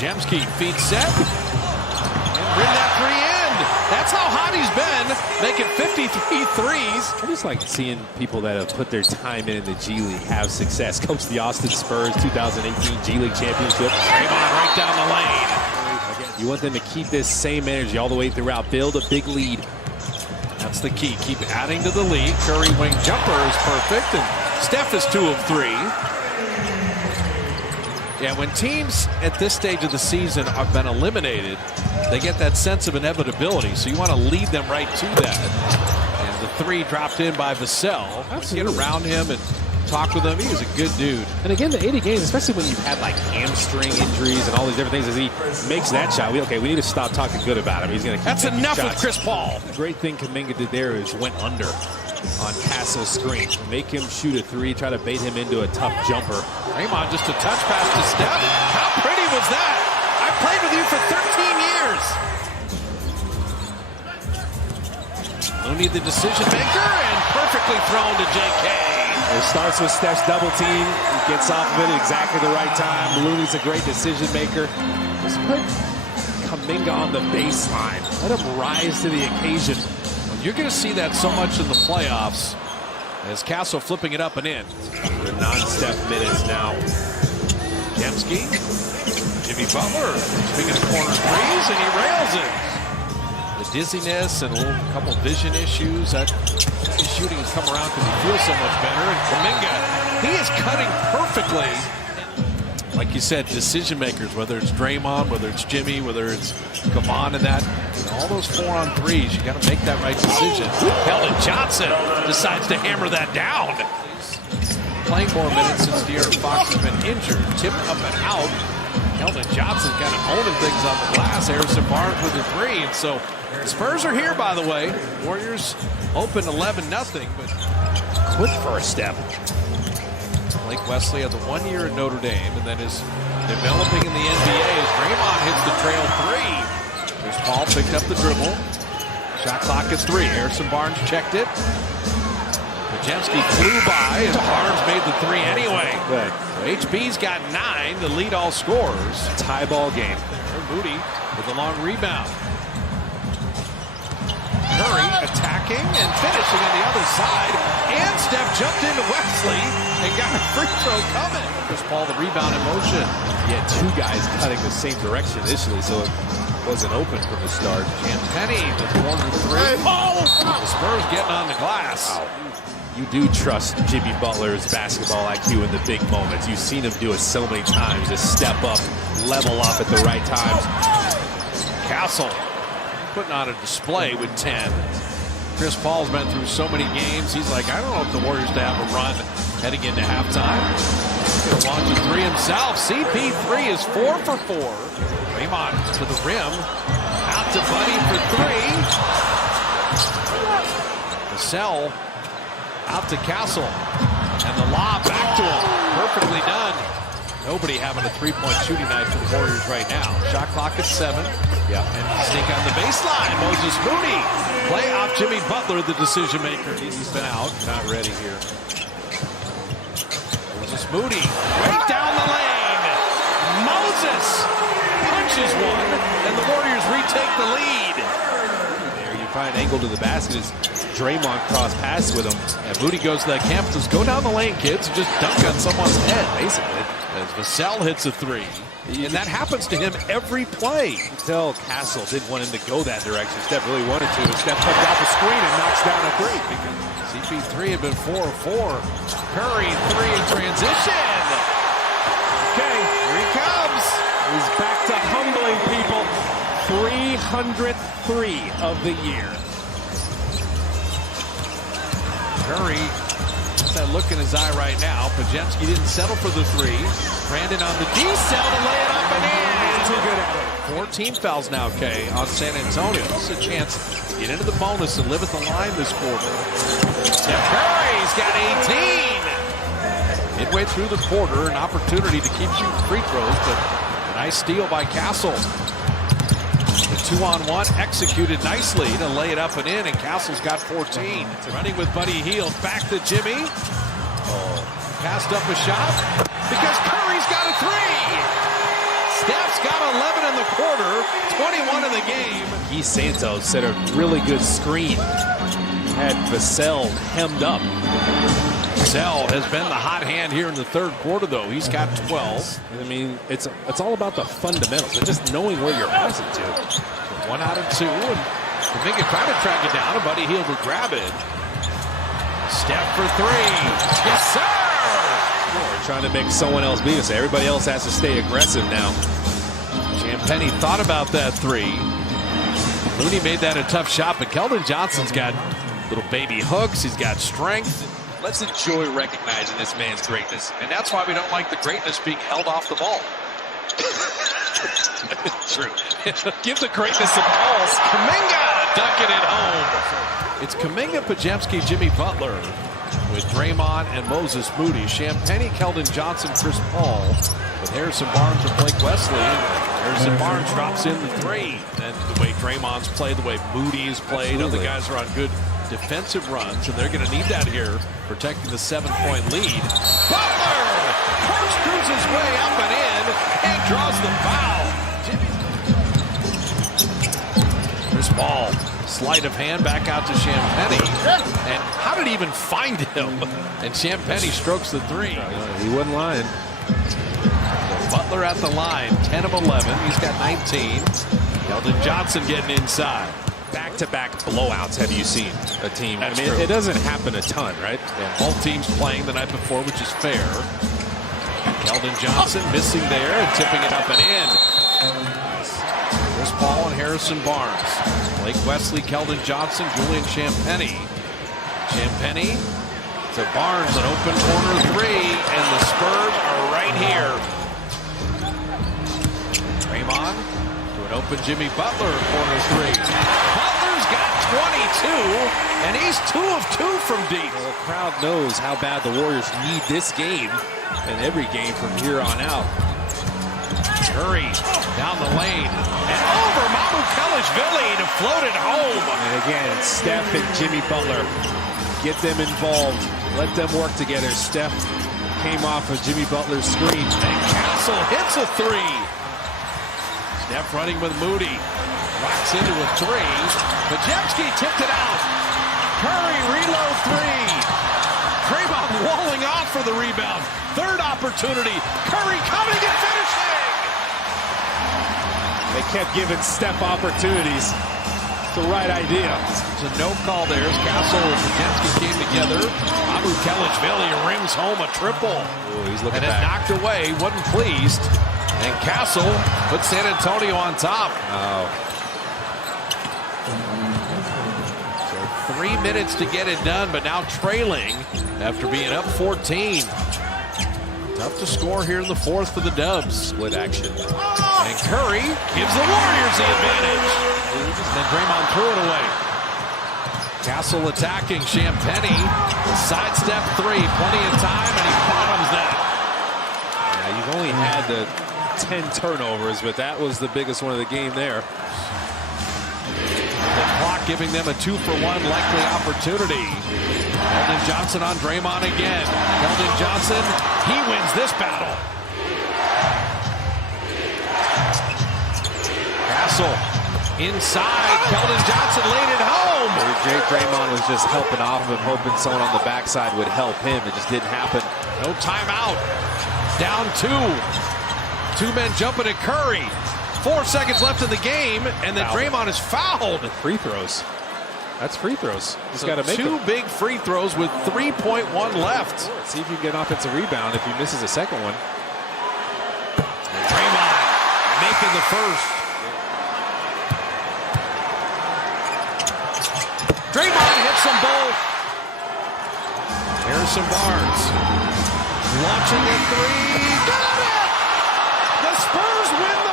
Jemski feed set. And bring that three in. That's how hot he's been, making 53 threes. I just like seeing people that have put their time in the G League have success. Coach the Austin Spurs 2018 G League Championship. Draymond right down the lane. You want them to keep this same energy all the way throughout. Build a big lead. That's the key. Keep adding to the lead. Curry wing jumper is perfect, and Steph is 2 of 3. Yeah, when teams at this stage of the season have been eliminated, they get that sense of inevitability. So you want to lead them right to that. And the 3 dropped in by Vassell. Let's get around him and talk with him. He is a good dude. And again, the 80 games, especially when you've had like hamstring injuries and all these different things, as he makes that shot, we need to stop talking good about him. He's going to keep That's enough shots. with Chris Paul. The great thing Kuminga did there is went under on Castle's screen. Make him shoot a 3, try to bait him into a tough jumper. Draymond just a touch pass to Steph. How pretty was that? I played with you for 13 years. Looney the decision maker and perfectly thrown to JK. It starts with Steph's double team. He gets off of it at exactly the right time. Looney's a great decision maker. Just put Kuminga on the baseline. Let him rise to the occasion. You're going to see that so much in the playoffs as Castle flipping it up and in. The non-Steph minutes now. Jemski, Jimmy Butler, speaking of corner threes, and he rails it. The dizziness and a couple vision issues. That his shooting has come around because he feels so much better. And Kuminga, he is cutting perfectly. Like you said, decision makers, whether it's Draymond, whether it's Jimmy, whether it's Kevon and that, all those 4-on-3s, you got to make that right decision. Keldon Johnson decides to hammer that down. Playing more minutes since De'Aaron Fox has been injured. Tipped up and out. Keldon Johnson kind of owning things on the glass. Harrison Barnes with the 3. And so the Spurs are here, by the way. Warriors open 11-0, but Quick first step. Blake Wesley has a 1 year at Notre Dame and then is developing in the NBA as Draymond hits the trail 3. There's Paul, picked up the dribble. Shot clock is 3. Harrison Barnes checked it. Jemski flew by and Barnes made the 3 anyway. Good. So HB's got 9 to lead all scorers. Tie ball game. Moody with a long rebound. Curry attacking and finishing on the other side. And Steph jumped into Wesley and got a free throw coming. Chris Paul, the rebound in motion. He had 2 guys cutting the same direction initially, so it wasn't open from the start. And Penny, the corner 3. Oh! The Spurs getting on the glass. Wow. You do trust Jimmy Butler's basketball IQ in the big moments. You've seen him do it so many times. Just step up, level up at the right times. Castle putting on a display with 10. Chris Paul's been through so many games. He's like, I don't know if the Warriors to have a run heading into halftime. He's going to launch a 3 himself. CP3 is 4 for 4. Draymond to the rim. Out to Buddy for 3. Vassell out to Castle. And the lob back to him. Perfectly done. Nobody having a 3-point shooting night for the Warriors right now. Shot clock at 7. Yeah. And sneak on the baseline. Moses Moody. Play off Jimmy Butler, the decision maker. He's been out. Not ready here. Moses Moody. Right down the lane. Moses punches one. And the Warriors retake the lead. There you find angle to the basket as Draymond cross pass with him. And Moody goes to that camp and says, go down the lane, kids, and just dunk on someone's head, basically. As Vassell hits a 3. And that happens to him every play. You can tell Castle didn't want him to go that direction. Steph really wanted to. But Steph comes off the screen and knocks down a 3. CP3 had been 4 of 4. Curry, 3 in transition. Okay, Here he comes. he's back to humbling people. 303 of the year. Curry, that look in his eye right now. Pajemski didn't settle for the 3. Brandon on the D-cell to lay it up and in. Too good at it. 14 fouls now, Kay, on San Antonio. This is a chance to get into the bonus and live at the line this quarter. Steph Curry's got 18. Midway through the quarter, an opportunity to keep shooting free throws, but a nice steal by Castle. The 2-on-1 executed nicely to lay it up and in, and Castle's got 14. Running with Buddy Hield, back to Jimmy. Passed up a shot because Curry's got a three. Steph's got 11 in the quarter, 21 in the game. Guy Santos set a really good screen. Had Vassell hemmed up. Vassell has been the hot hand here in the third quarter, though. He's got 12. I mean, it's all about the fundamentals and just knowing where you're passing to. 1 out of 2, and Kuminga trying to track it down, and Buddy Hield will grab it. Steph for 3. Yes, sir! We're trying to make someone else beat us. Everybody else has to stay aggressive now. Champagnie thought about that 3. Looney made that a tough shot, but Keldon Johnson's got little baby hooks. He's got strength. Let's enjoy recognizing this man's greatness. And that's why we don't like the greatness being held off the ball. True. Give the greatness some balls. Kuminga dunking it home. It's Kuminga, Podziemski, Jimmy Butler with Draymond and Moses Moody. Champagnie, Keldon Johnson, Chris Paul with Harrison Barnes and Blake Wesley. Harrison Barnes drops in the 3. And the way Draymond's played, the way Moody's played, other guys are on good defensive runs, and they're going to need that here, protecting the 7-point lead. Butler corkscrews his way up and in, and draws the foul. Chris Paul, sleight of hand back out to Champagnie, and how did he even find him? And Champagnie strokes the 3. He wasn't lying. Butler at the line, 10 of 11. He's got 19. Keldon Johnson getting inside. Back-to-back blowouts have you seen a team? That's I mean, true. it doesn't happen a ton, right? Yeah, both teams playing the night before, which is fair. Keldon Johnson missing there and tipping it up and in. Chris Paul and Harrison Barnes. Blake Wesley, Keldon Johnson, Julian Champagnie. Champagnie to Barnes, an open corner 3, and the Spurs are right here. Draymond to an open Jimmy Butler, corner 3. Butler's got 22, and he's 2 of 2 from deep. Well, the crowd knows how bad the Warriors need this game and every game from here on out. Curry down the lane and over Mamukelashvili to float it home. And again, it's Steph and Jimmy Butler. Get them involved. Let them work together. Steph came off of Jimmy Butler's screen. And Castle hits a 3. Steph running with Moody. Rocks into a 3. Podziemski tipped it out. Curry reload 3. Draymond walling off for the rebound. Third opportunity. Curry coming and finishing. They kept giving Steph opportunities. It's the right idea. It's a no call there as Castle and Podziemski came together. Mamukelashvili rims home a triple. Ooh, he's looking and back. it knocked away. Wasn't pleased. And Castle put San Antonio on top. Oh. So 3 minutes to get it done, but now trailing after being up 14. Tough to score here in the fourth for the Dubs. Split action. And Curry gives the Warriors the advantage. And then Draymond threw it away. Castle attacking Champagnie. Sidestep 3. Plenty of time, and he bottoms that. Yeah, you've only had the 10 turnovers, but that was the biggest one of the game there. The clock giving them a 2-for-1 likely opportunity. Keldon Johnson on Draymond again. Keldon Johnson, he wins this battle. Castle inside. Keldon Johnson laid it home. Draymond was just helping off of him, hoping someone on the backside would help him. It just didn't happen. No timeout. Down 2. 2 men jumping at Curry. 4 seconds left in the game, and then Draymond is fouled. Free throws. That's free throws. Just So got to make 2 them. big free throws with 3.1 left. See if you can get an offensive rebound if he misses a second one. Draymond making the first. Draymond hits them both. Harrison Barnes launching a 3. Got it! The Spurs win the